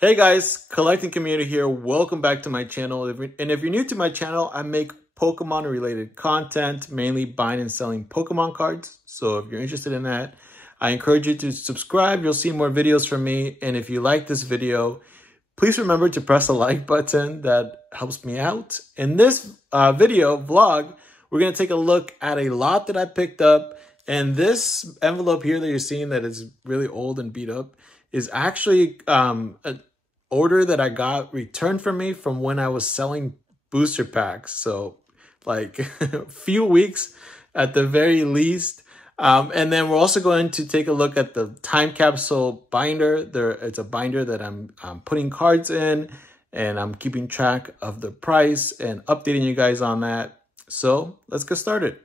Hey guys, collecting community here. Welcome back to my channel. If you're new to my channel, I make Pokemon related content, mainly buying and selling Pokemon cards. So if you're interested in that, I encourage you to subscribe. You'll see more videos from me. And if you like this video, please remember to press the like button. That helps me out. In this vlog, we're going to take a look at a lot that I picked up. And this envelope here that you're seeing that is really old and beat up is actually an order that I got returned from me from when I was selling booster packs. So like a few weeks at the very least. And then we're also going to take a look at the time capsule binder. It's a binder that I'm putting cards in, and I'm keeping track of the price and updating you guys on that. So let's get started.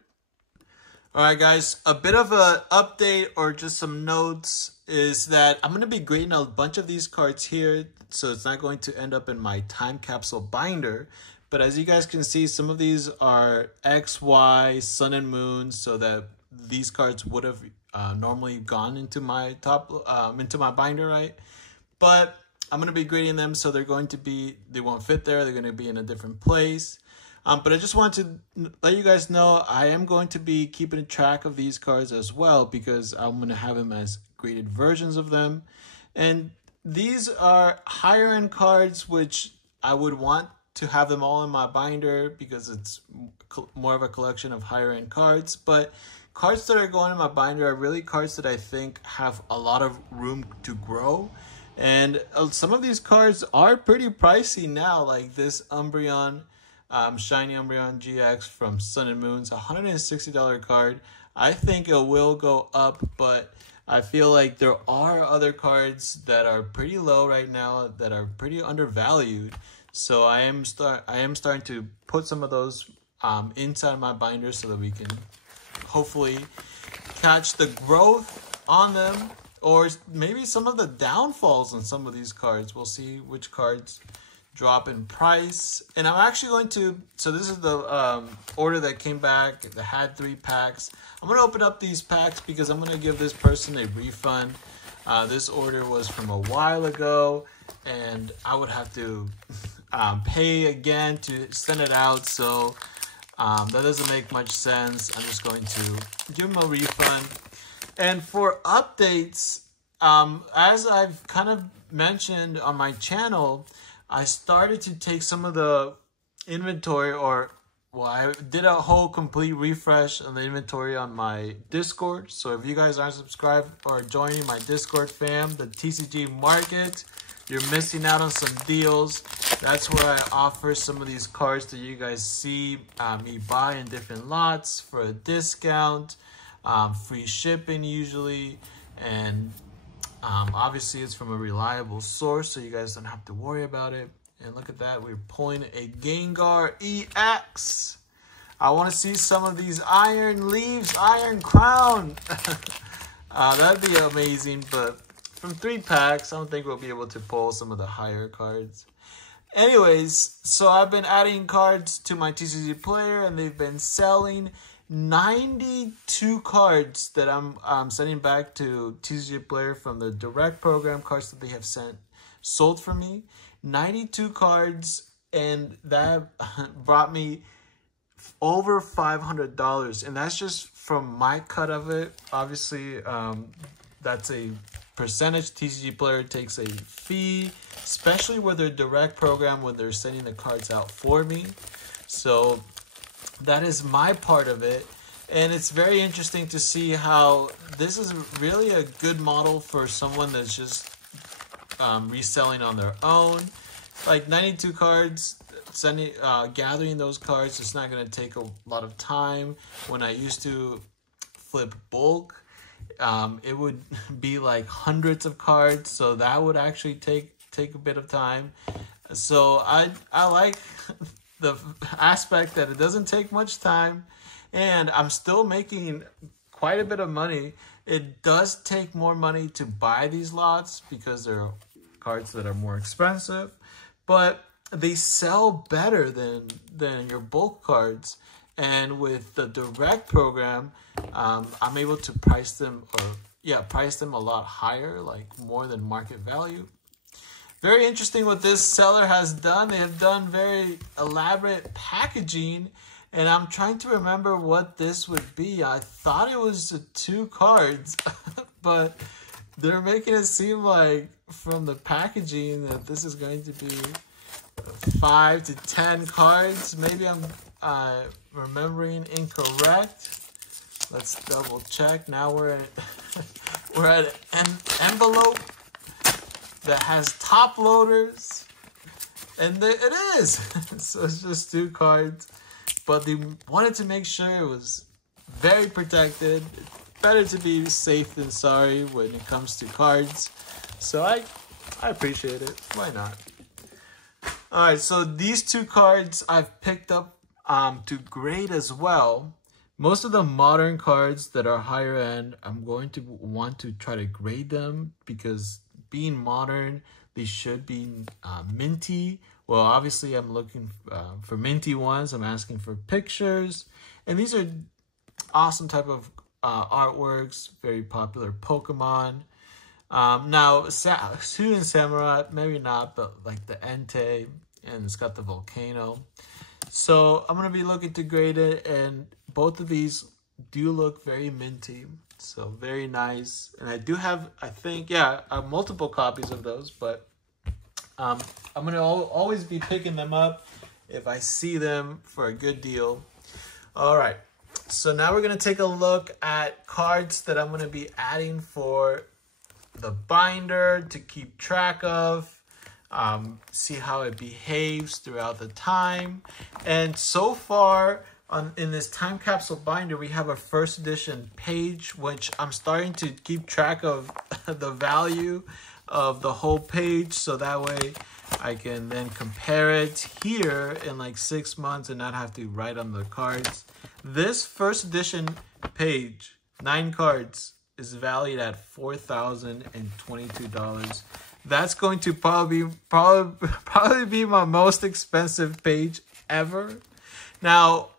All right, guys, a bit of an update or just some notes is that I'm going to be grading a bunch of these cards here. So it's not going to end up in my time capsule binder. But as you guys can see, some of these are X, Y, Sun and Moon, so that these cards would have normally gone into my into my binder, right? But I'm going to be grading them, so they won't fit there. They're going to be in a different place. But I just wanted to let you guys know I am going to be keeping track of these cards as well, because I'm going to have them as graded versions of them. And these are higher end cards, which I would want to have them all in my binder because it's more of a collection of higher end cards. But cards that are going in my binder are really cards that I think have a lot of room to grow. And some of these cards are pretty pricey now, like this Umbreon. Shiny Umbreon GX from Sun and Moon. It's a $160 card. I think it will go up, but I feel like there are other cards that are pretty low right now that are pretty undervalued. So I am starting to put some of those inside my binder so that we can hopefully catch the growth on them, or maybe some of the downfalls on some of these cards. We'll see which cards drop in price. And I'm actually going to, so this is the order that came back that had 3 packs. I'm going to open up these packs because I'm going to give this person a refund. This order was from a while ago, and I would have to pay again to send it out. So that doesn't make much sense. I'm just going to give him a refund. And for updates, as I've kind of mentioned on my channel, I started to take some of the inventory, I did a whole complete refresh on the inventory on my Discord. So if you guys aren't subscribed or joining my Discord fam, the TCG Market, you're missing out on some deals. That's where I offer some of these cards that you guys see me buy in different lots for a discount, free shipping usually, and obviously it's from a reliable source, so you guys don't have to worry about it. And look at that, we're pulling a Gengar EX. I want to see some of these Iron Leaves, Iron Crown. That'd be amazing, but from 3 packs, I don't think we'll be able to pull some of the higher cards. Anyways, so I've been adding cards to my TCG player, and they've been selling 92 cards that I'm sending back to TCG Player from the direct program, cards that they have sold for me. 92 cards, and that brought me over $500, and that's just from my cut of it. Obviously, that's a percentage. TCG Player takes a fee, especially with their direct program when they're sending the cards out for me. So that is my part of it. And it's very interesting to see how this is really a good model for someone that's just reselling on their own. Like 92 cards, gathering those cards, it's not going to take a lot of time. When I used to flip bulk, it would be like hundreds of cards, so that would actually take a bit of time. So I like the aspect that it doesn't take much time, and I'm still making quite a bit of money. It does take more money to buy these lots because they're cards that are more expensive, but they sell better than your bulk cards. And with the direct program, I'm able to price them a lot higher, like more than market value. Very interesting what this seller has done. They have done very elaborate packaging, and I'm trying to remember what this would be. I thought it was 2 cards, but they're making it seem like from the packaging that this is going to be 5 to 10 cards. Maybe I'm remembering incorrect. Let's double check. Now we're at an envelope that has top loaders, and it is. So it's just 2 cards, but they wanted to make sure it was very protected. Better to be safe than sorry when it comes to cards. So I appreciate it. Why not? All right, so these 2 cards I've picked up to grade as well. Most of the modern cards that are higher end, I'm going to want to try to grade them because being modern, they should be minty. Well, obviously I'm looking for minty ones. I'm asking for pictures, and these are awesome type of artworks, very popular Pokemon. Now, Student Samurai, maybe not, but like the Entei, and it's got the volcano. So I'm going to be looking to grade it, and both of these do look very minty. So very nice. And I do have, I think, yeah, multiple copies of those, but I'm going to always be picking them up if I see them for a good deal. All right. So now we're going to take a look at cards that I'm going to be adding for the binder to keep track of, see how it behaves throughout the time. And so far in this time capsule binder, we have a first edition page, which I'm starting to keep track of the value of the whole page, so that way I can then compare it here in like 6 months and not have to write on the cards. This first edition page, 9 cards, is valued at $4,022. That's going to probably be my most expensive page ever. Now,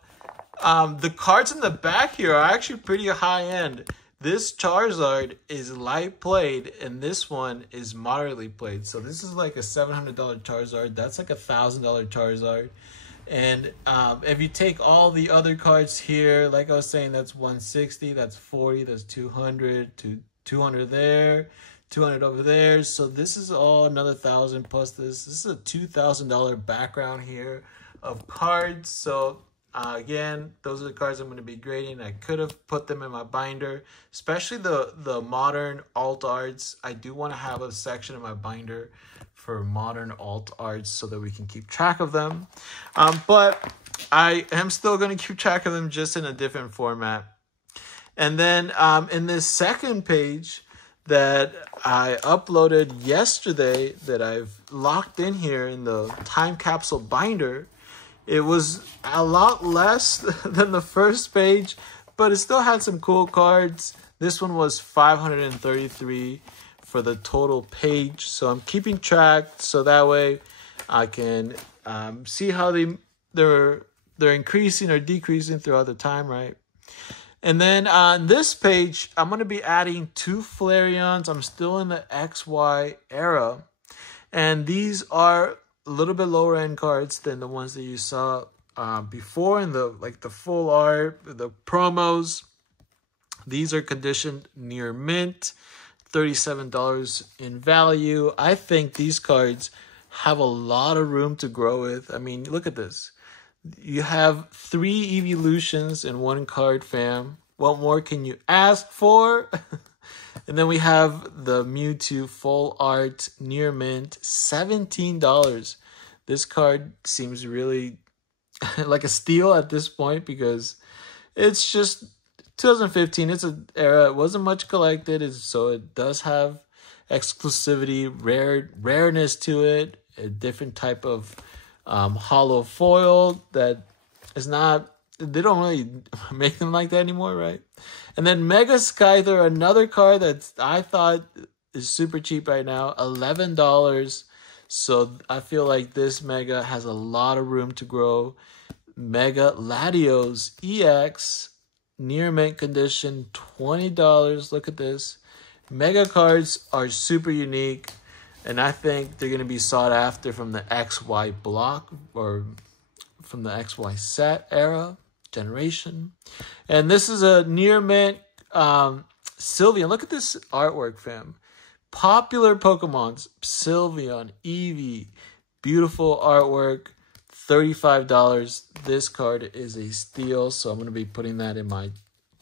the cards in the back here are actually pretty high end. This Charizard is light played, and this one is moderately played. So this is like a $700 Charizard. That's like a $1,000 Charizard. And if you take all the other cards here, like I was saying, that's $160, that's $40, that's $200, to $200 there, $200 over there. So this is all another $1,000 plus this. This is a $2,000 background here of cards. So again, those are the cards I'm going to be grading. I could have put them in my binder, especially the modern alt arts. I do want to have a section in my binder for modern alt arts so that we can keep track of them. But I am still going to keep track of them, just in a different format. And then in this second page that I uploaded yesterday, that I've locked in here in the time capsule binder, it was a lot less than the first page, but it still had some cool cards. This one was $533 for the total page. So I'm keeping track so that way I can see how they're increasing or decreasing throughout the time, right? And then on this page, I'm going to be adding 2 Flareons. I'm still in the XY era, and these are a little bit lower end cards than the ones that you saw before in the full art, the promos. These are conditioned near mint, $37 in value. I think these cards have a lot of room to grow with. I mean, look at this. You have 3 evolutions in 1 card, fam. What more can you ask for? And then we have the Mewtwo full art near mint, $17. This card seems really like a steal at this point because it's just 2015. It's an era. It wasn't much collected, so it does have exclusivity, rareness to it, a different type of hollow foil that is not, they don't really make them like that anymore, right? And then Mega Skyther, another card that I thought is super cheap right now, $11. So I feel like this Mega has a lot of room to grow. Mega Latios EX, near mint condition, $20. Look at this. Mega cards are super unique. And I think they're going to be sought after from the XY block or from the XY set era generation. And this is a near mint Sylveon. Look at this artwork, fam. Popular Pokemons, Sylveon, Eevee, beautiful artwork, $35. This card is a steal, so I'm going to be putting that in my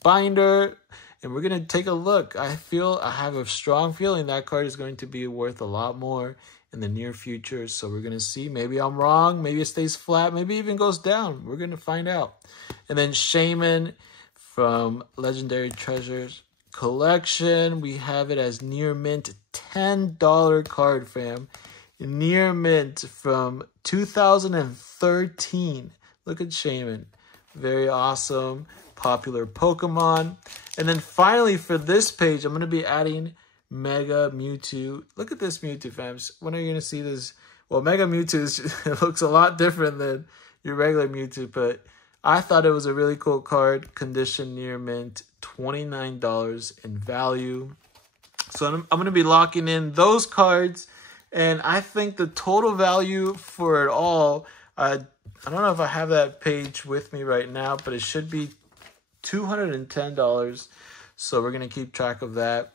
binder, and we're going to take a look. I have a strong feeling that card is going to be worth a lot more in the near future, so we're going to see. Maybe I'm wrong, maybe it stays flat, maybe it even goes down. We're going to find out. And then Shaman from Legendary Treasures Collection, we have it as near mint, $10 card, fam. Near mint from 2013. Look at Shaman. Very awesome. Popular Pokemon. And then finally for this page, I'm going to be adding Mega Mewtwo. Look at this Mewtwo, fams. When are you going to see this? Well, Mega Mewtwo it looks a lot different than your regular Mewtwo, but I thought it was a really cool card. Condition near mint, $29 in value. So I'm going to be locking in those cards. And I think the total value for it all, I don't know if I have that page with me right now, but it should be $210. So we're going to keep track of that.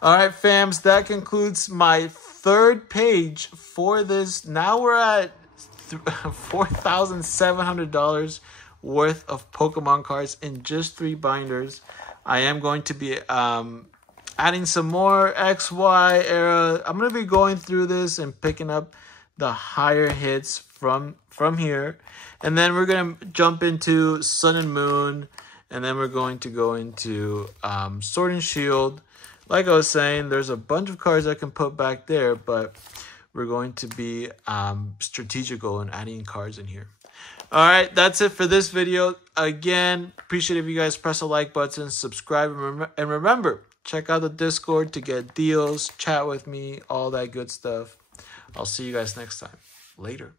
All right, fams, that concludes my third page for this. Now we're at $4,700 worth of Pokemon cards in just 3 binders. I am going to be adding some more XY era. I'm going to be going through this and picking up the higher hits from here. And then we're going to jump into Sun and Moon. And then we're going to go into Sword and Shield. Like I was saying, there's a bunch of cards I can put back there, but we're going to be strategical in adding cards in here. All right, that's it for this video. Again, appreciate if you guys press the like button, subscribe, and remember, check out the Discord to get deals, chat with me, all that good stuff. I'll see you guys next time. Later.